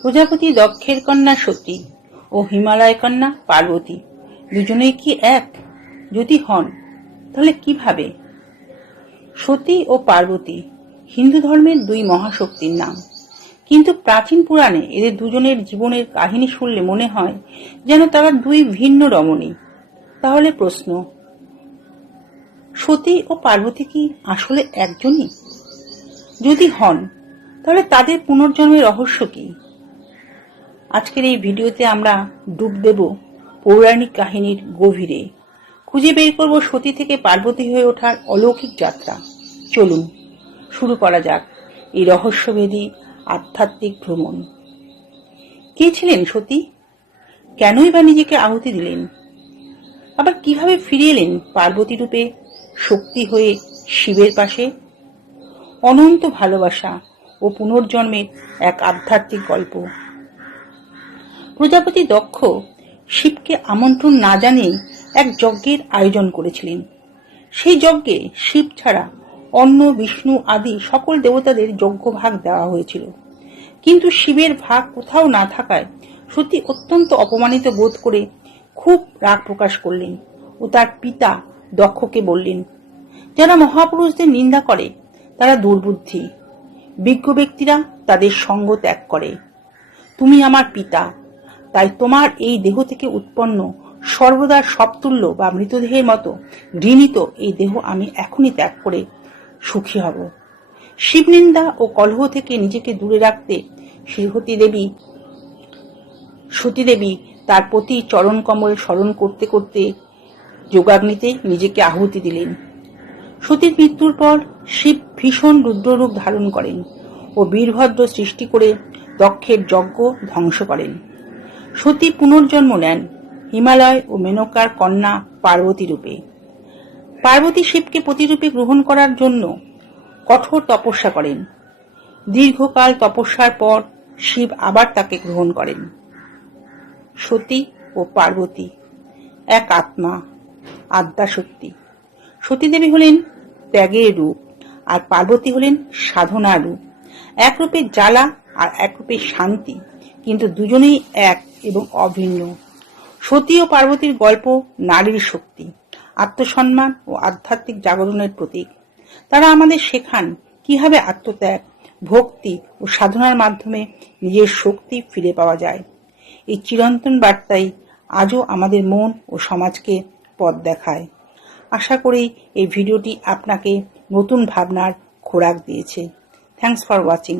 প্রজাপতি দক্ষের কন্যা সতী ও হিমালয় কন্যা পার্বতী। দুজনেই কি এক? যদি হন, তাহলে কীভাবে? সতী ও পার্বতী হিন্দু ধর্মের দুই মহাশক্তির নাম। কিন্তু প্রাচীন পুরাণে এদের দুজনের জীবনের কাহিনী শুনলে মনে হয় যেন তারা দুই ভিন্ন রমণী। তাহলে প্রশ্ন, সতী ও পার্বতী কি আসলে একজনই? যদি হন, তাহলে তাদের পুনর্জন্মের রহস্য কি? আজকের এই ভিডিওতে আমরা ডুব দেব পৌরাণিক কাহিনীর গভীরে। খুঁজে বের করব সতী থেকে পার্বতী হয়ে ওঠার অলৌকিক যাত্রা। চলুন, শুরু করা যাক এই রহস্যভেদী আধ্যাত্মিক ভ্রমণ। কে ছিলেন সতী? কেনই বা নিজেকে আহুতি দিলেন? আবার কীভাবে ফিরে এলেন পার্বতী রূপে শক্তি হয়ে শিবের পাশে? অনন্ত ভালোবাসা ও পুনর্জন্মের এক আধ্যাত্মিক গল্প। প্রজাপতি দক্ষ শিবকে আমন্ত্রণ না জানিয়ে এক যজ্ঞের আয়োজন করেছিলেন। সেই যজ্ঞে শিব ছাড়া অন্য বিষ্ণু আদি সকল দেবতাদের যজ্ঞ ভাগ দেওয়া হয়েছিল। কিন্তু শিবের ভাগ কোথাও না থাকায় সত্যি অত্যন্ত অপমানিত বোধ করে খুব রাগ প্রকাশ করলেন ও তার পিতা দক্ষকে বললেন, যারা মহাপুরুষদের নিন্দা করে, তারা দুর্বুদ্ধি। বিজ্ঞ ব্যক্তিরা তাদের সঙ্গ ত্যাগ করে। তুমি আমার পিতা তাই তোমার এই দেহ থেকে উৎপন্ন সর্বদা সবতুল্য বা মৃতদেহের মতো ঘৃণিত এই দেহ আমি এখনই ত্যাগ করে সুখী হব। শিবনিন্দা ও কলহ থেকে নিজেকে দূরে রাখতে শ্রীহতী দেবী, সতীদেবী তার প্রতি চরণ কমল স্মরণ করতে করতে যোগাগ্নিতে নিজেকে আহুতি দিলেন। সতীর মৃত্যুর পর শিব ভীষণ রুদ্ররূপ ধারণ করেন ও বীরভদ্র সৃষ্টি করে দক্ষের যজ্ঞ ধ্বংস করেন। সতী পুনর্জন্ম নেন হিমালয় ও মেনকার কন্যা পার্বতী রূপে। পার্বতী শিবকে প্রতিরূপে গ্রহণ করার জন্য কঠোর তপস্যা করেন। দীর্ঘকাল তপস্যার পর শিব আবার তাকে গ্রহণ করেন। সতী ও পার্বতী এক আত্মা, আদ্যা শক্তি। সতীদেবী হলেন ত্যাগের রূপ আর পার্বতী হলেন সাধনার রূপ। এক রূপে জ্বালা আর এক রূপে শান্তি। কিন্তু দুজনেই এক এবং অভিন্ন। সতী ও পার্বতীর গল্প নারীর শক্তি, আত্মসম্মান ও আধ্যাত্মিক জাগরণের প্রতীক। তারা আমাদের শেখান কীভাবে আত্মত্যাগ, ভক্তি ও সাধনার মাধ্যমে নিজের শক্তি ফিরে পাওয়া যায়। এই চিরন্তন বার্তাই আজও আমাদের মন ও সমাজকে পথ দেখায়। আশা করি এই ভিডিওটি আপনাকে নতুন ভাবনার খোরাক দিয়েছে। Thanks for watching